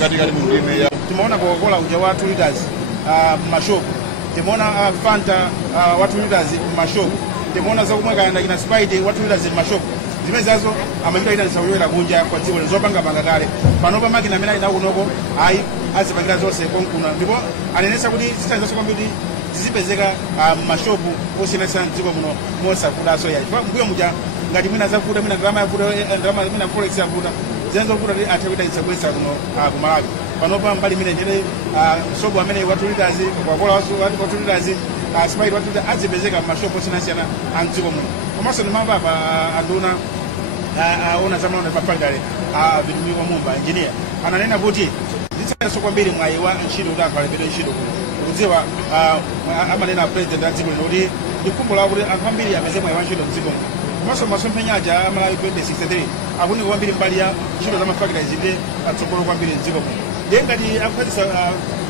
katikati mwingine ya tumeona Coca-Cola uja watu liters mashop, tumeona Fanta watu liters mashop, tumeona za kumweka na Sprite watu liters mashop. Zimezazo amemita ita nisawira kunja kwa tibo zopanga kale panopa makina mena ina kunoko ai azipangira zose konkuna ndipo anenesa kuti sitaza sokwambiri zizipezeka mashopu osinasa dziko muno mosa kudaso ya chifukwa mbuyo muja ngati mwina zafuta mwina drama yafuta drama mwina forex yafuta zenzo futa kuti atawita isabwesa kuno kumalawi panopa mbali mine njere sobo amene watu liters Coca-Cola watu liters Sprite watu azipezeka mashopu osinasiana andziko muno komanso ndimamba apa anduna ona zamano na papangale vidumi wa mumba engineer ananena kuti zitsana sokwambiri mwaiwa nchiro udakale bede nchiro kudziwa amanena president adziko loti ndikumbula kuti ambiri ameze mwaiwa nchiro mdziko komanso masompenyaja amalawi 2063 akuni kwambiri mbali ya nchiro za mafakita izinde atsogolo kwambiri mdziko ndiye ngati akuphatiza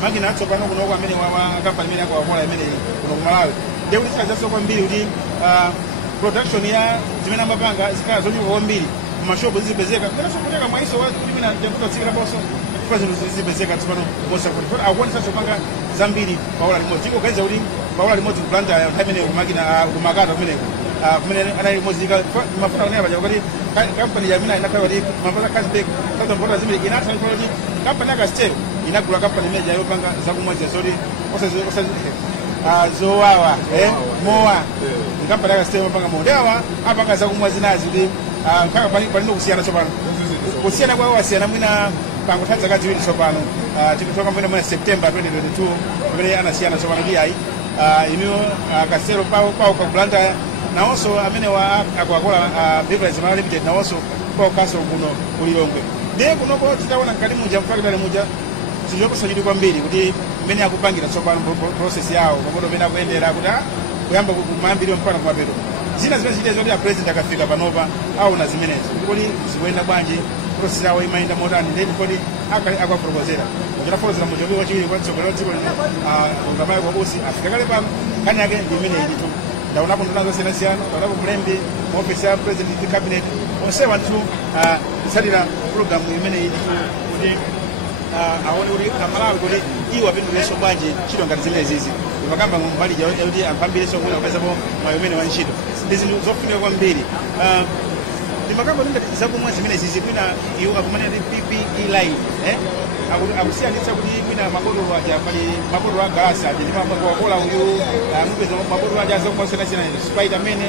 makina atsopano kunoko amene wa kampani imene Coca-Cola imene kuno kumalawi ndiye kuti tsaza sokwambiri kuti production ya zimena mapanga zikala zonyuka kwambiri mashopu zizipezeka kana sokuteka mwaiso wazi kuti mina jakuta tsikira boso kwa zinu zizipezeka tsopano bosa kuti akuonesa sopanga zambiri paola limodzi iko kaiza kuti paola limodzi kuplanta amene kumakina kumakata kumene anali limodzi mafuna kunena paja kuti kampani ya mina inakhala kuti mafuna Casbek tata mbota zimene inatha kuti kampani yaka Steel inagula kampani imeja yopanga zakumwazi zoti zowawa mowa ngapata ka Steel mapanga mondewa apanga zakumwazi nazi kuti mpaka palino kusiyana tsopano kusiyana kwa wasiyana mwina pango tadza kadziwiri tsopano tikitoka mwina mwa September 2022 pamene anasiyana tsopano DI ino ka Steel pawo ka blanda nawonso amene wa Coca-Cola Beverage Limited nawonso pawo kaso kuno kulilongwe ndiye kunoko titaona nkali muja mpaka tale muja sijokusanyidwa kwambiri kuti mmene akupangira tsopano process yawo komodo mmene akuyendera kuti kuyamba kumayambiro mpaka kumapeto zina zimene zite zoti president akafika panopa au na zimenezo kodi zikuyenda bwanji process yawo imayenda motani ndipo kodi akwaproposera kuchita forza mujobi wachiri kwa tsogolo dziko lino ngamaye kwa bosi afika kale pano kani yake ndi mmene ili tu ndaonapo ndinazo sina ndaonapo mlembi office ya president cabinet onse wanthu kusalira program imene ili kuti aone kuti amalawi kuti iwo apinduleso bwanji ntchito ngati zimene zizi makamba mbali kuti ampambireso kuti akapezapo mwayi umene wa ntchito ndi zinthu zofunika kwambiri ndimakamba kuti ngati zakumwa zimene zizi kwina iwo akumanena ndi PPE line akusiyanitsa kuti kwina mabotolo aja pali mabotolo a galasi aja ndi Coca-Cola uyu mupeza mabotolo aja azakumwa osiyanasiyana Sprite amene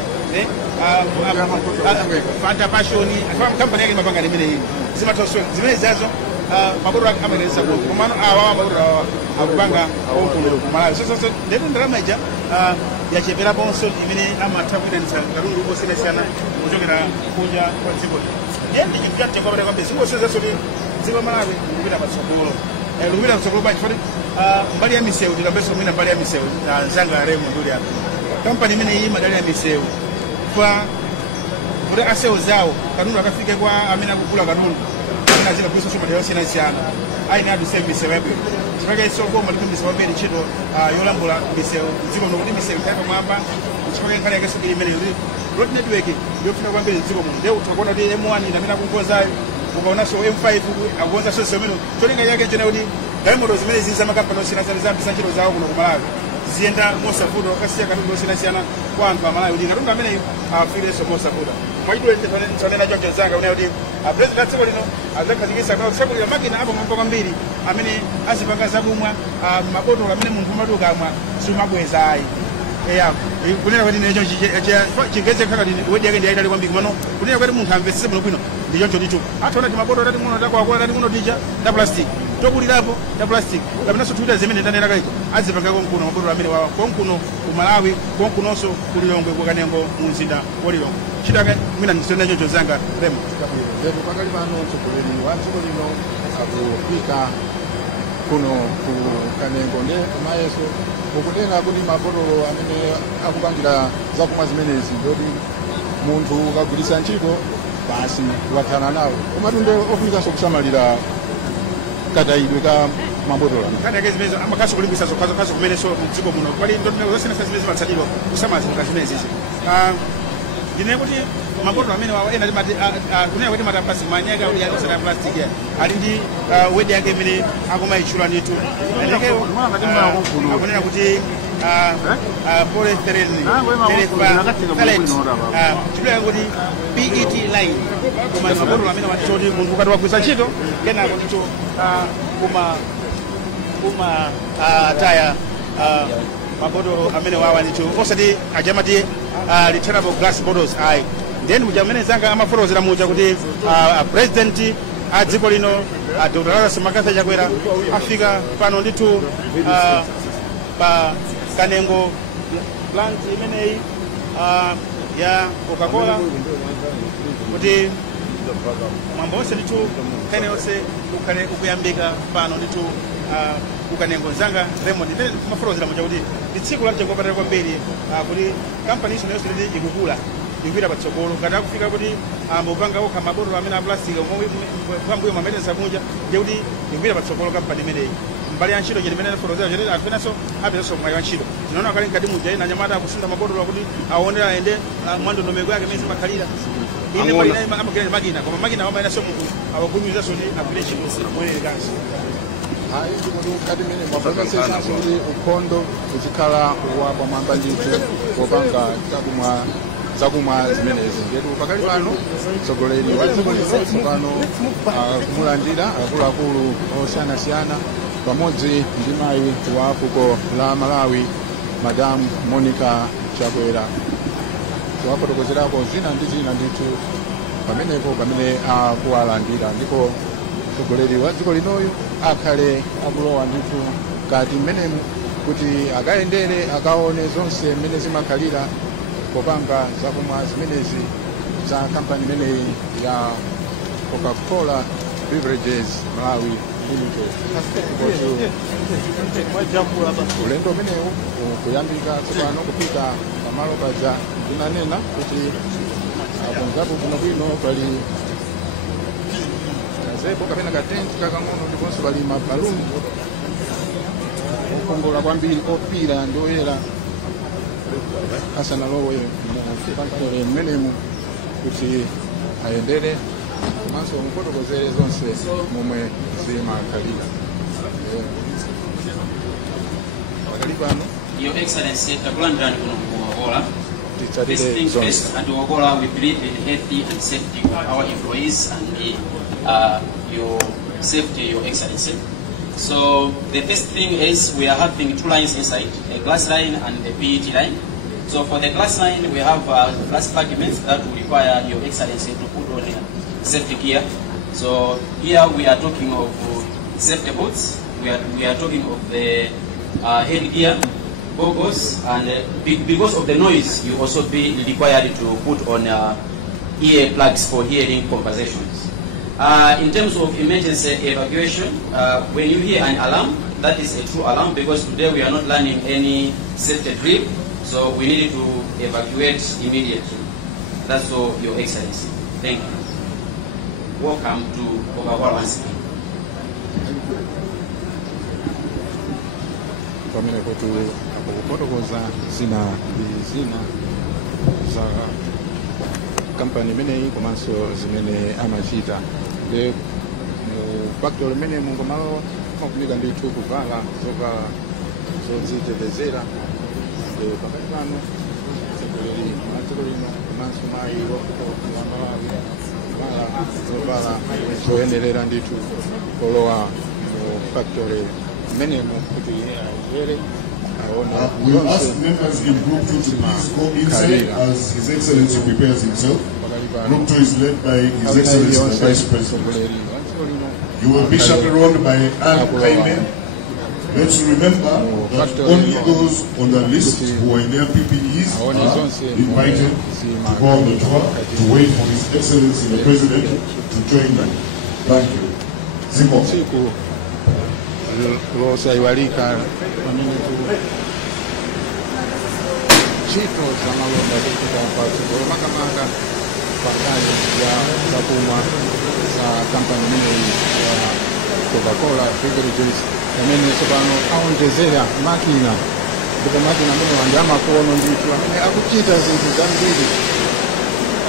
Fanta Passion kampani yake mapanga limene ili zimatoswe zimene zazo mabotolo amaendeleza kwa komano awa mabotolo akupanga okulo kumalawi so ndeno ndalama ija yachepera bonso imene amathakwinanisa kalungu osiyanasiyana kuchokera kunja kwa dziko ndiye ndichikuti kwa kwambiri zingoseza soti dziko malawi kupita patsogolo kupita patsogolo bwanji foti mbali ya misewu ndikambeso mwina mbali ya misewu nzanga remo nduli apa kampani imene iyi madali ya misewu kwa kuti asewu zawo kanunu akafike kwa amene akugula kanunu na zile kuhusu madali osiyanasiyana aina adu same misewu yapo chifukwa iso goma ndi misewu mbere ntchito yolambula misewu dziko nokuti misewu itayamba mwamba chifukwa nkhani yake sukili imene yoti road network yofuna kwambiri dziko muno ndiye utakuona kuti M1 inamene akukonzayo ukaonanso M5 akukonza sonse imene cholinga yake chene kuti galimoto zimene ziza makampani osiyanasiyana zampisa ntchito zawo kuno kumalawi ziyenda mosafuta okasiya katundu osiyanasiyana kwa anthu amalawi kuti katundu ameneyo afikirenso mosafuta mwachidule nsanena choncho zanga unayo kuti president atsiko lino azakhazikitsa kusakulira makina apo mwamba kwambiri amene azipanga zakumwa mabotolo amene munthu umati ukamwa sumabweza ayi kunena kuti necho chingeze kaka wedi yake ndiyaitali kwambiri mano kunena kuti munthu amvesese muno kwino ndichoncho ndicho atona ti mabotolo tati muno takwakola tati muno tija ta plastic tokulirapo ta plastic kapenanso tuita zimene ndanena kaiko azipanga konkuno mabotolo amene wawa konkuno kumalawi konkunonso kulilongwe kukanengo mu mzinda wolilongwe chitake mina ndisona choncho zanga remo zetu pakali pano mtsogoleri wa dziko lino akufika kuno ku kanengo ndi mayeso ukutenga kuti mabotolo amene akupangira zakumwa zimenezi ndoti munthu ukagwiritsa ntchito basi wathana nawo komatunde ofunikanso kusamalira katayidwe ka mabotolo kana yake zimezo amakaso kulimbisa zokazo kumeneso mdziko muno pali ndonero zosiyana zimene zimatsalidwa kusamaza zimene zizi ndine kuti mabotolo amene wawa ena kunena kuti mata plastic manyaka osana plastic ali ndi wedi yake imene akumayitchula ndithu akunena kuti polyethylene chiduleka kuti PET line koma mabotolo amene wachoti munthu ukati wagwisa ntchito kenako ndicho taya mabotolo amene wawa ndicho osati ajamati returnable glass bottles ayi then muja amene zanga amafotokozera muja kuti president a dziko lino Dr. Lazarus Makatha Chakwera afika pano ndithu pa Kanengo plant imeneyi ya Coca-Cola kuti mwambo wonse ndithu kene yonse ukhale ukuyambika pano ndithu Kukanengo zanga Raymond ndine mafotokozera muja kuti ndi tsiku la mtengo wapatali kwambiri kuti kampani iso yonse ndi ikukula ikupita patsogolo ngati akufika kuti ambopanga okha mabotolo amene a plastic pambuyo mwamene sakunja ndiye kuti ikupita patsogolo kampani imeneyi mbali ya ntchito chete imene fotokozera chete afenanso apezanso mwayi wa ntchito tinaona kale nkati muja ina anyamata akusunda mabotolo kuti aonera ayende mwandondomeko yake imene zimakhalira ine pali nayi amagirani makina koma makina amayenaso munthu awagulumizaso ndi agwire ntchito moyenekanso hayi ndikuti kati mene mwafotokozesanso kuti ukhondo uzikhala wapamwamba ndithu popanga zakumwa zimenezi ndetu pakali pano mtsogoleri wa dziko lino pano kumulandira akuluakulu osiyanasiyana pamodzi ndi mayi wa fuko la Malawi Madam Monica Chakwera wafotokozerako zina ndi zina ndithu pamenepo pamene akuwalandira ndipo mtsogoleri wa dziko linoyo akhale akulowa ndithu kati mmenemu kuti akayendere akaone zonse mmene zimakhalira popanga zakumwa zimenezi za kampani imeneyi ya Coca-Cola Beverages Malawi Limited. Ulendo umenewu kuyambika tsopano kupita pamalo paja tinanena kuti aponzapo bwinobwino pali kazepo kapena katenti kakang'ono ndiponso pali mabaluni okongola kwambiri opira ndi oyera asanalowe mufakitole mmenemu kuti ayendere komanso mufotokozere zonse momwe zimakhalira pakali pano Your Excellency, takulandirani kuno kuWakola. First things first, at Wakola we believe in the healthy and safety of our employees and your safety, Your Excellency. So the first thing is we are having two lines inside, a glass line and a PET line. So for the glass line, we have glass fragments that will require Your Excellency to put on safety gear. So here we are talking of safety boots. We are talking of the head gear, goggles, and because of the noise, you also be required to put on ear plugs for hearing conversations. In terms of emergency evacuation, when you hear an alarm, that is a true alarm because today we are not learning any safety drill, so we need to evacuate immediately. That's all, Your Excellency. Thank you. Welcome to Coca-Cola once again. pamene kuti akufotokoza zina za kampani imeneyi komanso zimene amachita le factory imene mungamalo mafunika ndithu kuvala zovala zodzitetezera pakati pano mtsogoleri wa dziko lino komanso mayi wa Malawi zovala zoyenerera ndithu kolowa mu factory imenemo kuti ayere we ask members in Group 2 to please go inside as His Excellency prepares himself. Group 2 is led by His Excellency the Vice President. You will be chaperoned by Al Jaime. Let's remember that only those on the list who are in their PPEs are invited to go on the tour to wait for His Excellency the President to join them. Thank you. Zimo. Losaiwalika pamene ntchito zamalonda zikuita patsogolo makamaka pakali ya zakumwa za kampani imeneyi ya Coca-Cola Beverages amene tsopano aonjezera makina ndipo makina amene wandi amakono ndithu amene akuchita zinthu zambiri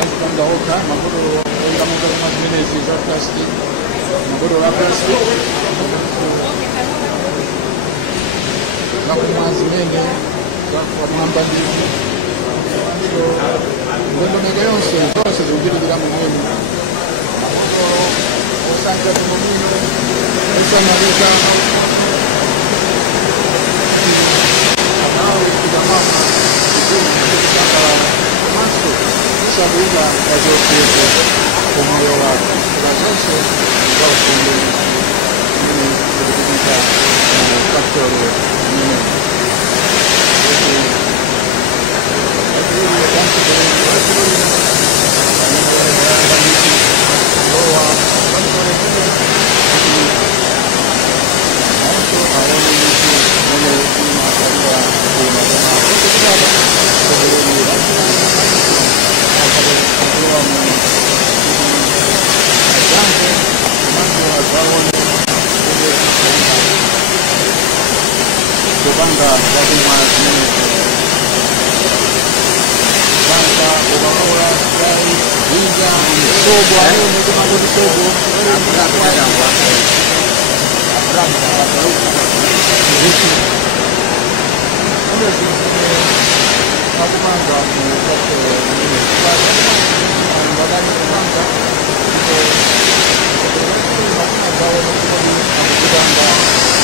azipanga okha mabotolo olamuka mazimenezi za plastic mabotolo ya plastic zakumwa zimene zakumwamba ndizi ndondomeko yonse zonse zikupitirira mumene mabotolo osanja tumomino esamalika saluda a José como eu a razão do fundo de factor kubanga wakumwa banga obakola gai biga sobo ayo mukuma kuti sobo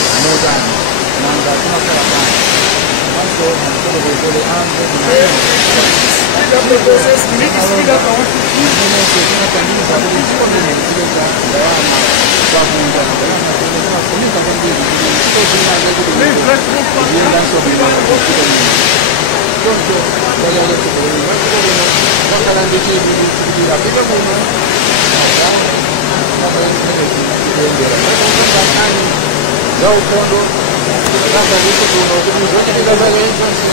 akubanga nanga tunakora sana mwanzo mtoto vizuri anze speed up the process we need to speed up our tunatangiza kuliko ndio kuleta gharama za kuunda gharama tunataka kulipa kwa ndio sio tuna zaidi kujenga sio bila Pronto, voglio adesso per la decisione di rapida come za ukondo kama vitu kuna zote bila vile basi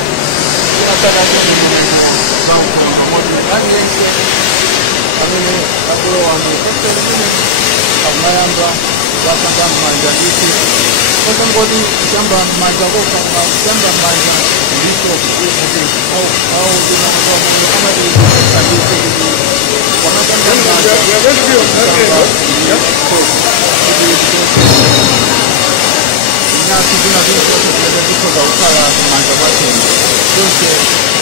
tunataka kuona za ukondo moja ndani yake amene akoro wangu kote mimi kama yamba wasanga manja hivi kwa ngodi shamba manja kwa shamba manja ndiko au tunakuwa mmoja kama hivi kabisa wanataka nyasi zina vitu viko za ukala kumanja basi zote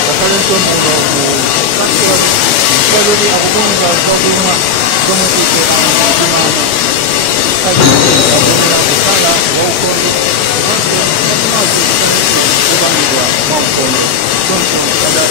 wakale somo na faktor kweli akubunga kwa bima kama kitu kama kazi ya bima ukala wa ukoli basi kama kubanga kwa ukoli zote kada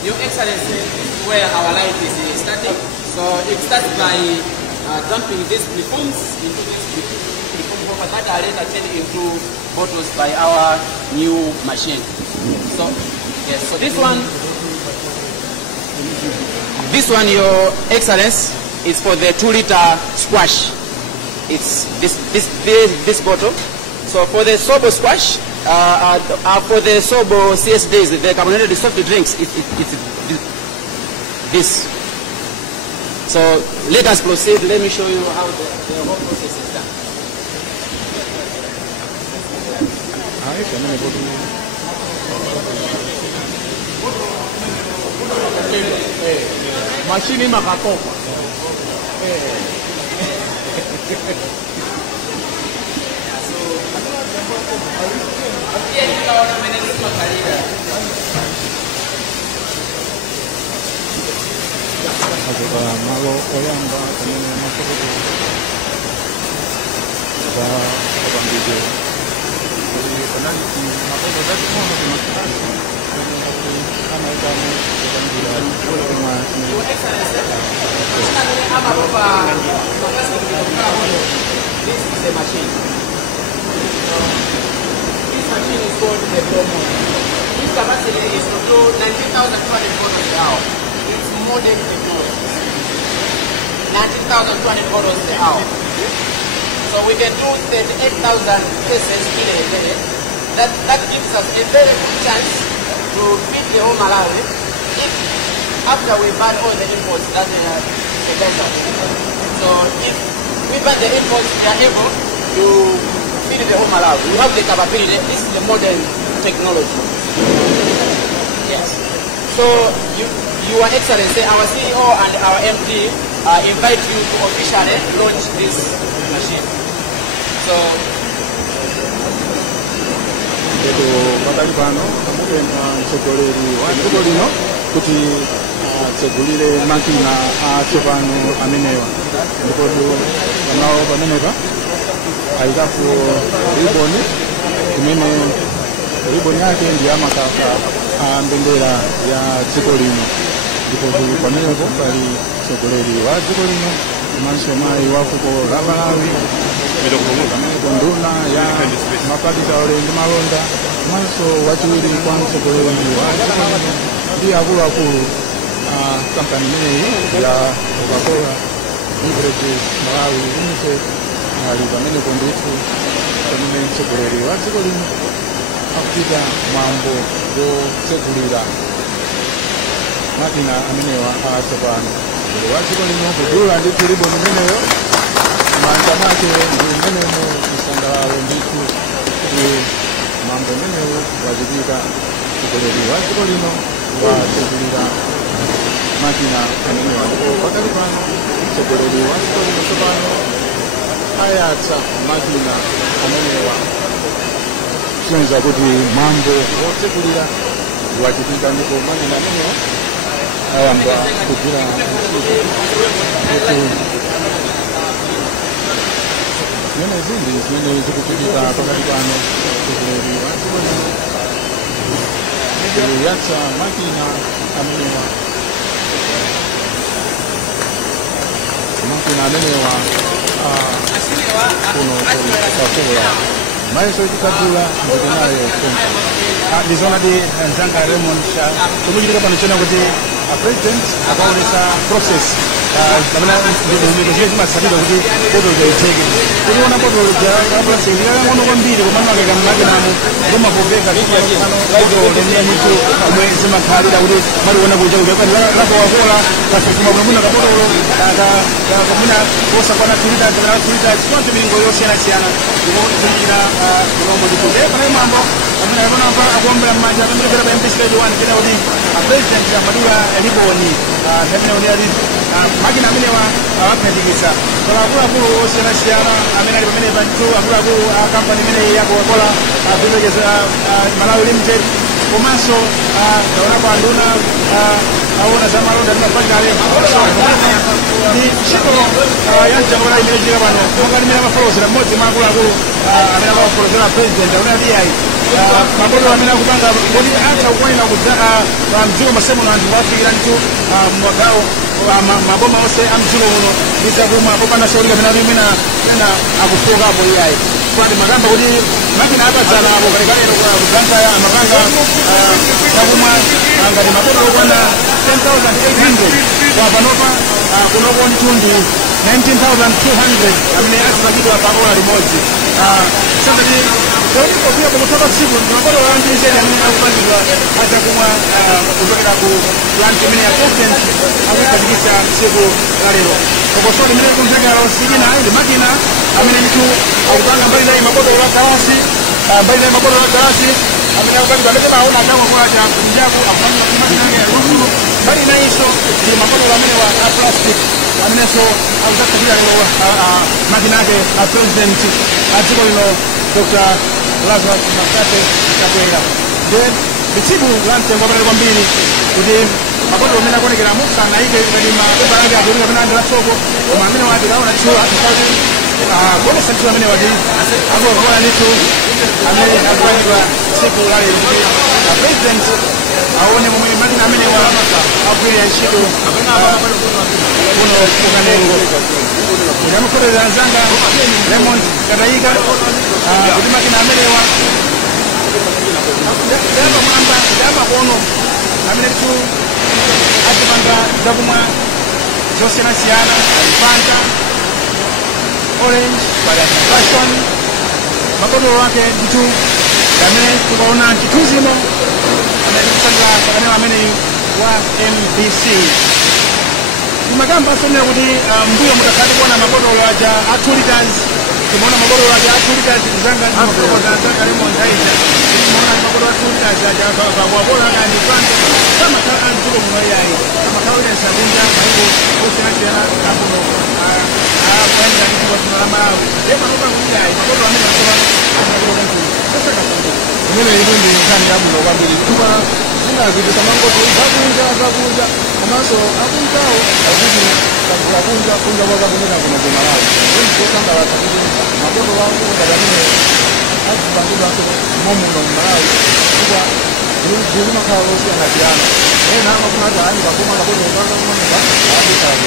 Your Excellency, where our light is starting. So it starts by dumping these preforms into this preform hopper that are later turned into bottles by our new machine. So yes, so this one, Your Excellency, is for the 2-liter squash. It's this bottle. So for the Sobo squash, for the Sobo CSDs, the carbonated soft drinks, it's this. So let us proceed. Let me show you how the whole process is done. Machine makakopa. Malo oyamba kwenye masomo za kabambije kanali makoto zake kama ni makali kama kama kabambije wale kama Your Excellency, this is the machine. This machine is called the blow motor. This capacity is to blow 19,200 bottles per hour. It's modern technology. 19,200 bottles per hour. So we can do 38,000 cases in a day. That gives us a very good chance to feed the whole Malawi if after we ban all the imports that the guys are. So if we ban the imports, we are able to feed the whole Malawi. We have the capability. This is the modern technology. Yes. So Your Excellency, our CEO and our MD invite you to officially launch this machine. So bakali pano amupemba mtsogoleri wa dziko lino kuti atsegulire makina atsopano amenewa ndipo panawo pamenepa ayikapo riboni kumene riboni yake ndi amakaka a mbendera ya dziko lino ndipo pamenepo pali mtsogoleri wa dziko lino komanso mayi wa fuko la Malawi pamenepo nduna ya mapatisa ndi malonda komanso wachiwiri kwa mtsogoleri wa dziko lino ndi akuluakulu kampani imeneyi ya Coca-Cola Beverages Malawi Limited ali pamenepo ndithu pamene mtsogoleri wa dziko lino akupita mwambo wotsegulira makina amenewa atsopano wa dziko lino kudula ndithu riboni imeneyo manja mwake ndi mmenemo msangalalo ndithu kuti mwambo umenewu wachitika mtsogoleri wa dziko lino watsegulira makina amenewa ndipo pakali pano mtsogoleri wa dziko lino tsopano ayatsa makina amenewa kusonyeza kuti mwambo wotsegulira wachitika ndipo makina amenewa ayamba kugwira zimene zindi zimene zikuchitika pakati pano mtsogoleri wa dziko lino kuyatsa makina amenewa kuno Coca-Cola maiso chikadula ndinayo ndizona di nzanga Raymond Sha kumuchitika pano chona kuti president akaonesa process kapena ndizimene zimasabidwa kuti botolo iteke tikuona botolo ya plastic yakang'ono kwambiri komano akaika mmakinamo ndimapopeka laidoleniyanitu omwe zimakhalira kuti maliona kuja lakowakola kasasima kunomuna kabotolo kamuna osakwana 2 liters kapena 2 liters choncho milingo yosiyanasiyana zimira kunombo ndikude panali mambo amene apanapa akuombera m'manja apemberekera pa MPC Radio 1 kena kuti president amadula liboni amene kuti ali makina amenewa awaphatikiza kola akuluakulu osiyanasiyana amene ali pamene pantu akuluakulu a kampani imene ya Coca-Cola beverages Malawi Limited komanso taonapo anduna aona za malonda ndi mabandale ndi ntchito ya mjambala imene ichitika pano mongalimira amafolozera mmodzi mwa akuluakulu amene amafolozera president aona ali ayi mabotolo amene akupanga kuti atha kukwanira kudza mdziko masemuno anthu kuwafikira nditu mmagawo maboma onse amdziko muno ndizakumwa popanda solika pena imene ena akufokapo iyayi kwati makamba kuti makina apadzana apo kalekalero kuzanza amapanga chakumwa ngati mabotolo okwana 10,800 kwa panopa kunoko nditundi 19,200 amene azipakidwa pakola limodzi sangati ofika kukutoka tsiku mabotolo ambizeni amene akupangidwa achakumwa kuchokera ku plant imene ya president akuiphatikisa tsiku lalero kokosoli imene kumvekera losikina ndi makina amene nditu akupanga mbali nayi mabotolo akalasi mbali nayi mabotolo akalasi amene akupangidwa amene maona achakumwa cha kunjaku akupangidwa kumakina ake yakukulu mbali nayinso ndi mabotolo amene wa plastic amenenso akuzakhalira lero makina ake a president a dziko lino Dr. Lazarus Makate Chakwera then bitsibu lantengo apatali kwambiri kuti mabotolo amene akuonekera musana ike ngati mapepa ake akuoneka pena andira soko koma amene wati kaona tchu atitati kuonesa ntchito amene wati akuokola ndithu amene akupangidwa tsiku lalero kuti president aone momwe makina amene akugwirira ntchito kuno kukanengo ndamafotoza anzanga Raymond Katayika kuti makina amenewa ndapamwamba ndapakono amene tu azipanga zakumwa zosiyanasiyana Fanta, Orange, Passion mabotolo ake nditu amene tukaona chithunzimo amene tikusandira pakanema amene wa MBC makamba asonera kuti mbuyo mutakati kuona mabotolo aja a 2 liters timaona mabotolo aja a 2 liters zanga zimafotoza zanga Raymond Aisha timaona mabotolo a 2 liters aja pakuwabola kandi Fanta kamakhala amdziko muno yayi kamakhala ulensa kunja maiko osiyanasiyana kakuno akwenda ndikuwa tunalamawi panopa kuti yayi mabotolo amene asola imene ikundi nkhani yamuno kwambiri kuba zinazipita mangoto zakunja komanso akunjawo akuti kakunja kwakakunena kuno ku Malawi zosangalatsa kuti mabotolo akulu amene azipangidwanso momuno mu Malawi kuba zilimakhala losiyanasiyana ena amafuna ati ayi bakoma mabotolo kakakumaneka aabisalo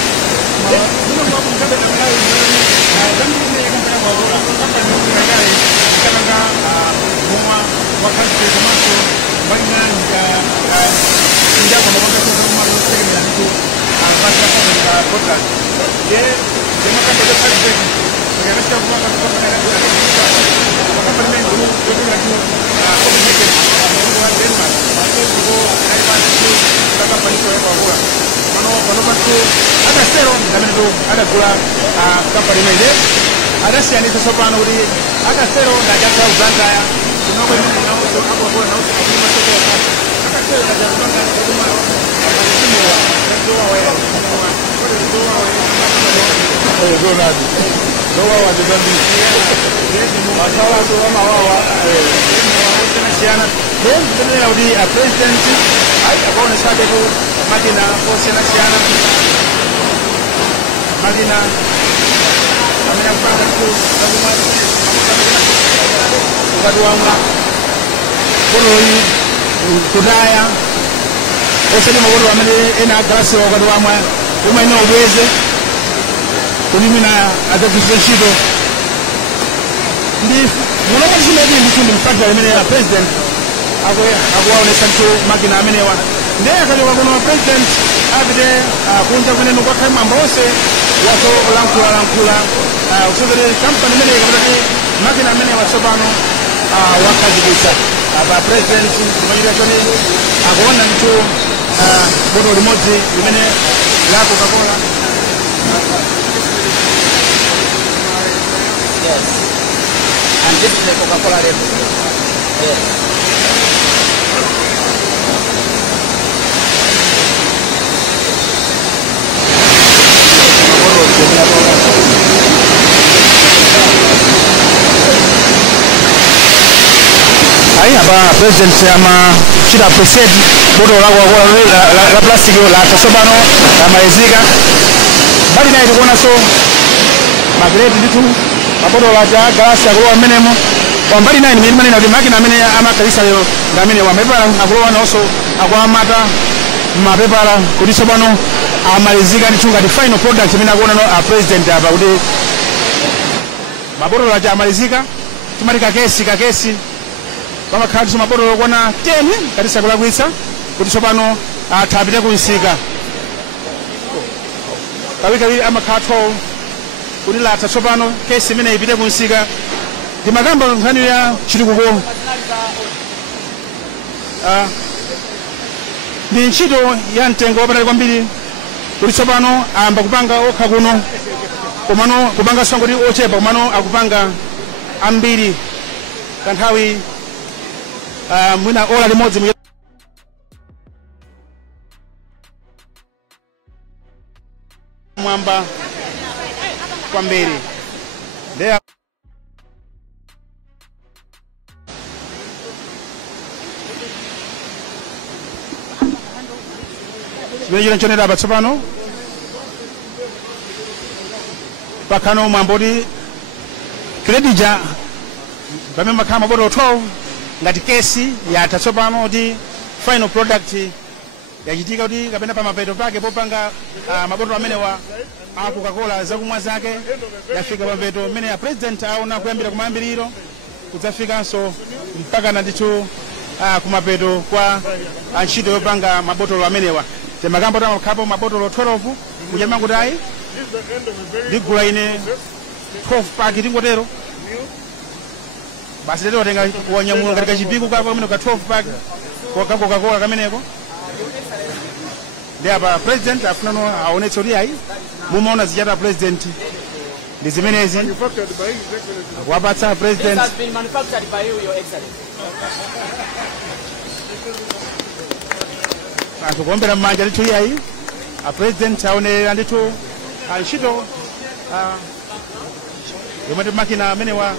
adasiyanisa sopano kuti akasero ndachasa uzantaya kunoko imene naoso akwakola naoso akumasoko akasero ndachazanga kuma akasimiwa ndowawe zonadi ndowawa ndizambiri masalaso amawawa osiyanasiyana zitenera kuti president akaonesakepo makina osiyanasiyana makina amene akupanga ukati wamwa botolo kudaya osati mabotolo amene ena agalasiwa ukati wamwa omwe ine ubweze kuti mina adzagwiritsa ntchito ndi munomo zimene ndithu ndi mfactory imene ya president akuwaonesa nthu makina amenewa ndiye akachoka kuno president apite kunja kunene kwa mambo onse wato lankhula usozere kampani imene ikamati makina amene watsopano wakhazikitsa apa president kumanyira choni akuona ndicho botolo limodzi limene la Coca-Cola. Yes. And this is the Coca-Cola label. Yes. Aí apa president ama chira appreciate botolo la plastic la tasobano amalizika bali naye tikuona so magreti nditu mabotolo la galasi akulowa mmenemo kwambali naye nimene manena kuti makina amene amakalisa lero ngamene wamapepala akulowa nonso akwamata mapepala kuti tsopano amalizika nditu ngati final product imene akuona no president apa kuti mabotolo la amalizika timati kakesi pamakhala tiso mabotolo okwana 10 katisa kulakwitsa kuti tsopano apite kunsika kawiri amakhala 12 kuti latha tsopano kesi imene ipite kunsika ndimakamba nkhani ya chitukuko ndi ntchito ya mtengo wapatali kwambiri kuti tsopano ayamba kupanga okha kuno komano kupanga songo kuti ochepa komano akupanga ambiri kanthawi mwina ola limodzi mwamba kwambiri ndeya chimene chonera apa tsopano pakhano mwambo kuti kredija pamene makhala mabotolo 12 ngati kesi yatha tsopano kuti final product yachitika kuti kapena pamapeto pake popanga mabotolo amenewa a Coca-Cola zakumwa zake yafika pamapeto mmene ya president aona kuyambira kumayambiriro kudzafikanso mpaka nanditu kumapeto kwa ntchito yopanga mabotolo amenewa temakamba kuti amakhapo mabotolo 12 kuchama kuti ayi ndigula ine 12 pack tingotero basi lero tenga wanyamula katika chipiku kwa kamene ka 12 pack kwa Coca-Cola kameneko ndi apa president afunano aonetse kuti ayi mumaona zichata president ndi zimenezi wapatsa president. This has been manufactured by you, Your Excellency. anthu kuombera mmanja ndithu iyayi a president aonerera ndithu ntchito yomwe makina amenewa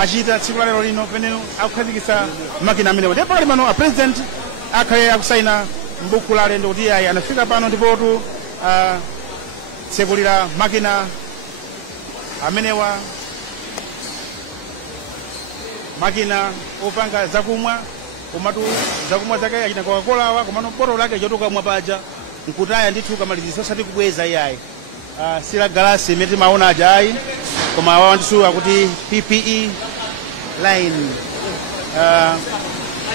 achita tsiku la lero lino pamene akukhazikitsa makina amenewa ndipo pakali pano a president akhale akusaina mbuku la lendo kuti iyayi anafika pano ndipotu tsekulira makina amenewa makina opanga zakumwa komatu zakumwa zake achita Coca-Cola wa komano botolo lake chotoka mwa paja nkutaya ndithu kamalizisa osati kubweza iyayi sila galasi imene timaona aja ayi koma awawa ndithu akuti PPE line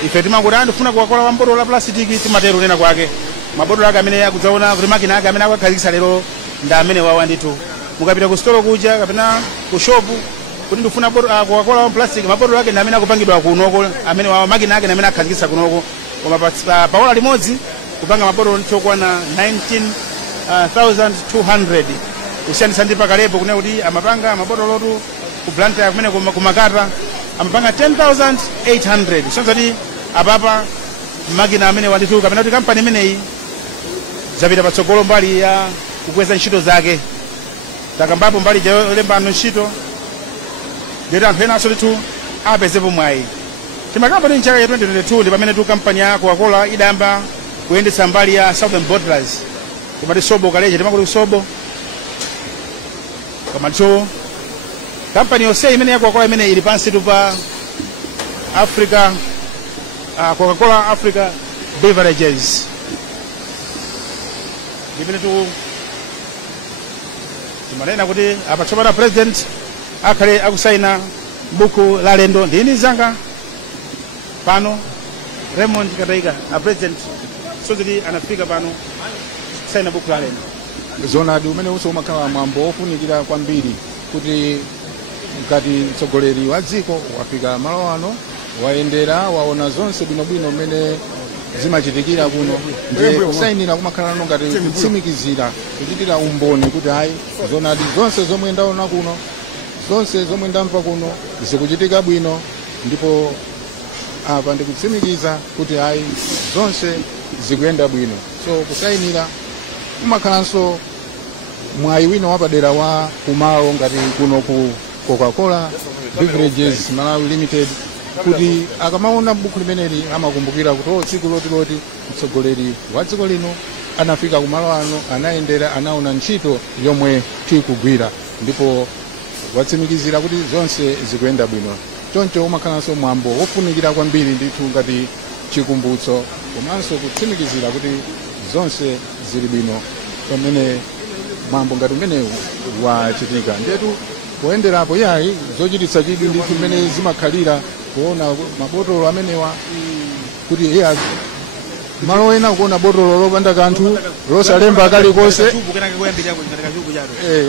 ife timakuti andifuna Coca-Cola wa mbotolo la plastic timatero nena kwake mabotolo ake amene akudzaona kuti makina ake amene akukhazikitsa lero ndi amene wawa ndithu mukapita ku store kuja kapena ku shop kuti ndifuna Coca-Cola wa plastic mabotolo ake ndi amene akupangidwa kunoko amene wawa makina ake ndi amene akhazikitsa kunoko koma paola limodzi kupanga mabotolo ndichokwana 19,200 kusiyanitsa ndi pakalepo kune kuti amapanga mabotolotu ku blanta kumene kumakata amapanga 10,800 sonza kuti apapa makina amene wandithu kapena kuti kampani imeneyi zapita patsogolo mbali ya kukweza ntchito zake takambapo mbali yolembano ntchito ndiyoti anthu ena aso ndithu apezepo mwayi timakamba ndi nchaka ya 2022 ndi pamene tu kampani ya Coca-Cola idayamba kuyendetsa mbali ya Southern Bottlers timati sobo kaleche timakuti sobo kamacho kampani yonse imene ya Coca-Cola imene ili pansi tu pa Africa Coca-Cola Africa Beverages imene tu timanena kuti apa tsopano president akhale akusaina buku la lendo ndini zanga pano Raymond Kataika a president so kuti anafika pano saina buku la lendo. Zonadi umene usomakhala mwambo ofunikira kwambiri kuti ngati mtsogoleri wa dziko wafika malo ano wayendera waona zonse bwinobwino mmene zimachitikira kuno ndiye kusayinira kumakhala no ngati kutsimikizira kuchitira umboni kuti hayi zonadi zonse zomwe ndaona kuno zonse zomwe ndamva kuno zikuchitika bwino ndipo apa ndikutsimikiza kuti hayi zonse zikuyenda bwino. So kusayinira kumakhalanso mwayi wino wapadera wa kumalo ngati kuno ku Coca-Cola Beverages Malawi Limited kuti akamaona buku limeneli amakumbukira kuti tsiku loti mtsogoleri wa dziko lino anafika kumalo ano anayendera anaona ntchito yomwe tikugwira ndipo watsimikizira kuti zonse zikuyenda bwino. Choncho umakhalanso mwambo wofunikira kwambiri ndithu ngati chikumbutso komanso kutsimikizira kuti zonse zili bwino pamene mwambo ngati umenewu wachitika. Ndetu poyenderapo yayi zochititsa chidwi ndithu mmene zimakhalira kuona mabotolo amenewa kuti iya malo ena kuona botolo lopanda kanthu losalemba kalikonse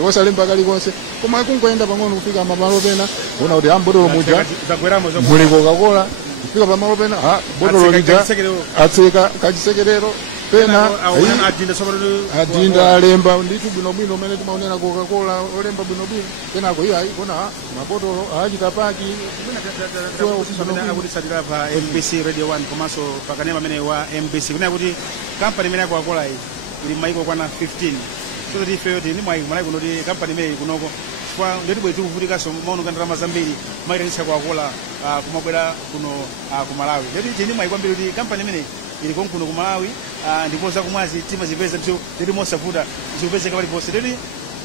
wosalemba kalikonse koma kungoyenda pang'ono kufika pamalo pena kuona kuti botolo muja muli Coca-Cola kufika pamalo pena botolo lija atseka kachisekerero pena adinda alemba ndithu bwinobwino umene timaonera Coca-Cola olemba bwinobwino kenako iyo ayikona mabotolo achita paki akutisatira pa MBC Radio 1 komanso pakanema amene wa MBC kunena kuti kampani imene ya Coca-Cola ili maiko kwana 15 so that ife yoti ndi mwayi kuno kuti kampani imene kunoko kwa ndeti bwe tikuvutikanso maono ndalama zambiri mayitanitsa Coca-Cola kumabwera kuno ku Malawi. Ndeti ndi mwayi kwambiri kuti kampani imene ili konkuno ku Malawi ndipo zakumwazi tima zipeza ndicho ndeti mosavuta zipezeka paliponse ndeti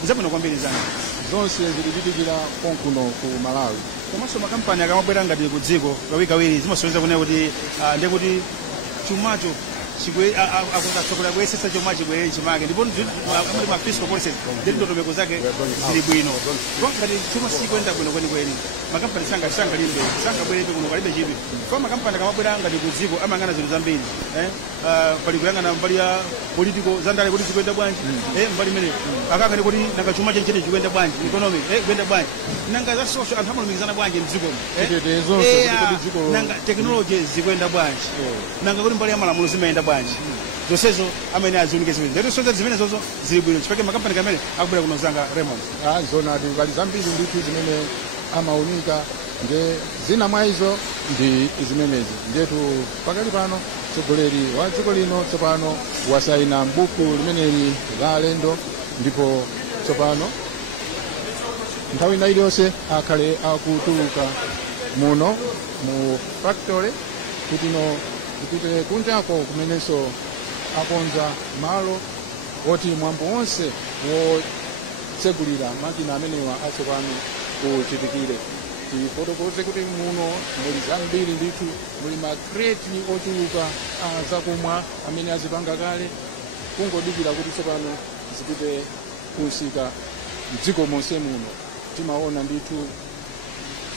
zabwino kwambiri zanga zonse zilipitikira konkuno ku Malawi. Komanso makampani akamabwera ngati ku dziko kawiri zimasonyeza kunena kuti ndiye kuti chumacho akutsogola kuyesesa chomwe chibwerere chimake ndipo amati ma fiscal policies ndeti ndondomeko zake zili bwino ngati chuma sikwenda bwino kwenikweni makampani sangabwerebe kuno kalibe chidwi kwa makampani akamabwera ngati ku dziko amang'ana zinthu zambiri pali kuyang'ana mbali ya political zandale kuti zikuyenda bwanji mbali imene akakani kuti nanga chuma chenchene chikuyenda bwanji economic kuyenda bwanji nanga za social anthu amalumikizana bwanji mdziko nanga technology zikuyenda bwanji nanga kuti mbali ya malamulo zimayenda bwanji zonsezo amene aziunike zimene ndeti sonse zimene zozo zili bwino chipake makampani kamene akubwera kuno zanga Raymond zonadi pali zambiri ndithu zimene amaunika nde zina mwa izo ndi zimenezi ndetu pakali pano mtsogoleri wa dziko lino tsopano wasayina buku limeneli la lendo ndipo tsopano nthawi ina iliyonse akhale akutuluka muno mu factory kutino kupite kunjako kumenenso akonza malo oti mwambo wonse wotsegulira makina amenewa atsopano kuchitikire. Tifotokoze kuti muno muli zambiri ndithu muli makreti ochuluka zakumwa amene azipanga kale kungodikira kuti tsopano zipite kunsika mdziko monse muno. Timaona ndithu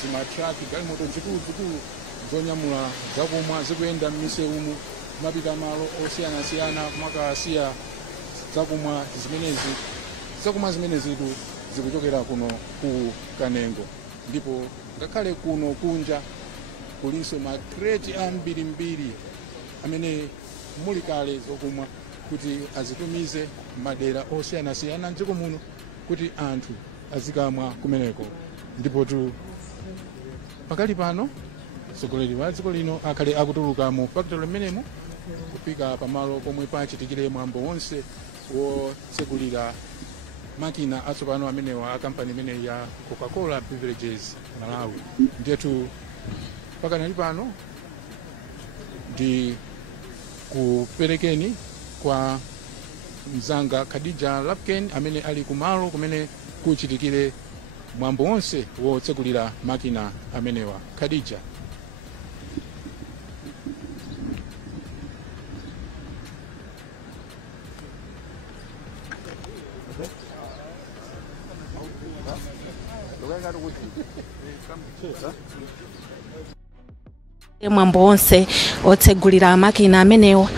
zimatraki galimoto zikulu zonyamula zakumwa zikuyenda m'misewu mapita malo osiyanasiyana kumakasiya zakumwa zimenezi zikuchokera kuno ku Kanengo ndipo ngakhale kuno kunja kulinso makreti ambirimbiri amene muli kale zokumwa kuti azitumize madera osiyanasiyana mdziko muno kuti anthu azikamwa kumeneko. Ndipo pakali pano mtsogoleri wa dziko lino akhale akutuluka mu factory imenemo kufika pamalo pomwe pachitikire mwambo wonse wotsegulira makina atsopano amenewa a kampani imene ya Coca-Cola Beverages Malawi. Ndetu pakanali pano ndi kuperekeni kwa mzanga Khadija Lapken amene ali kumalo kumene kuchitikire mwambo wonse wotsegulira makina amenewa. Khadija. Mwambo wonse otsegulira makina amenewa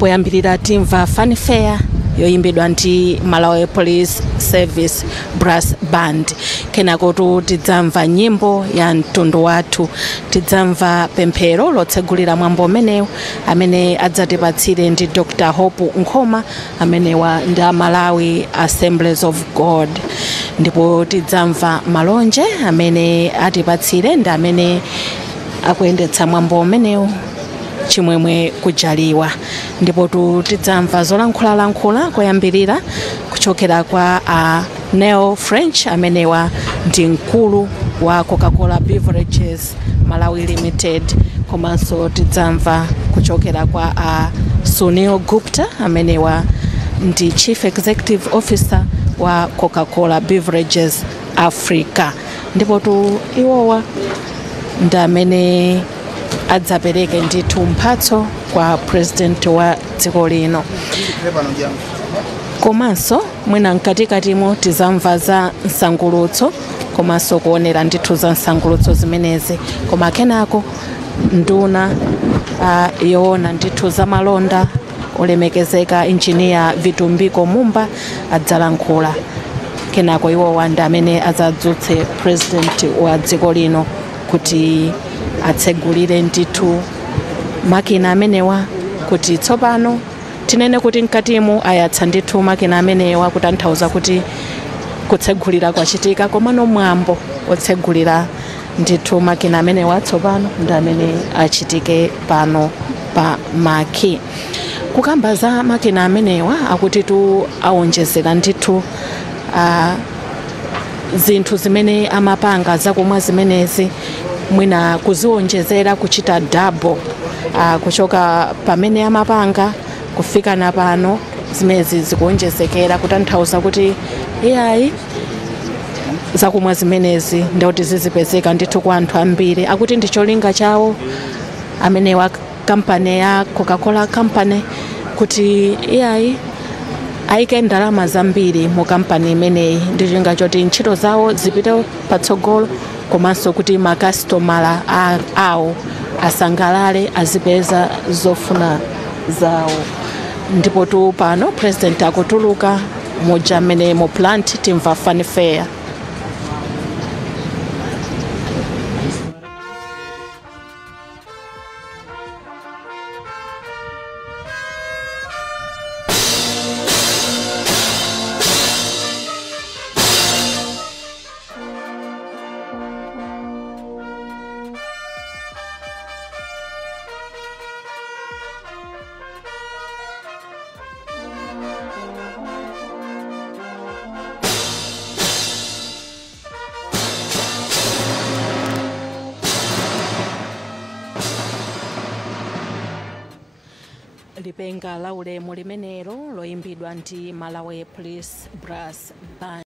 poyambirira timva fanfare yoyimbidwa ndi Malawi Police Service Brass Band. Kenako tidzamva nyimbo ya mtundu wathu, tidzamva pemphero lotsegulira mwambo umenewu amene adzatipatsire ndi Dr. Hope Nkhoma amenewa ndi Malawi Assemblies of God. Ndipo tidzamva malonje amene atipatsire ndi amene akuyendetsa mwambo umenewu chimwemwe kujaliwa. Ndipo tidzamva zolankhula koyambirira kuchokera kwa Neil French amenewa ndi mkulu wa Coca-Cola Beverages Malawi Limited. Komanso tidzamva kuchokera kwa Sunil Gupta amenewa ndi Chief Executive Officer wa Coca-Cola Beverages Africa. Ndipo iwowa ndi amene adzapereke ndithu mphatso kwa president wa dziko lino. Komanso mwina mkatikatimo tizamva za nsangulutso komanso kuonera ndithu za nsangulutso zimenezi. Koma kenako nduna yoona ndithu za malonda olemekezeka engineer Vitumbiko Mumba adzalankhula. Kenako iwowa ndi amene adzadzutse president wa dziko lino kuti atsegulire ndithu makina amenewa kuti tsopano tinene kuti mkatimu ayatsa ndithu makina amenewa kutanthauza kuti kutsegulira kwachitika. Komano mwambo otsegulira ndithu makina amenewa tsopano ndi amene achitike pano pa maki. Kukamba za makina amenewa akuti aonjezera ndithu zinthu zimene amapanga zakumwa zimenezi, mwina kuzionjezera kuchita double kuchoka pamene amapanga kufika na pano zimezi zikuonjezekera kutanthauza kuti iyayi zakumwa zimenezi ndikuti zizipezeka ndithu kwa anthu ambiri. Akuti ndi cholinga chawo amenewa kampani ya Coca-Cola Company kuti iyayi ayike ndalama zambiri mu kampani imeneyi ndi cholinga choti ntchito zawo zipite patsogolo komanso kuti makasitomala awo asangalale azipeza zofuna zawo. Ndipo pano president akutuluka moja amene mu plant timva fanfare. Lipenga laulemu limenelo loyimbidwa ndi Malawi Police Brass Band.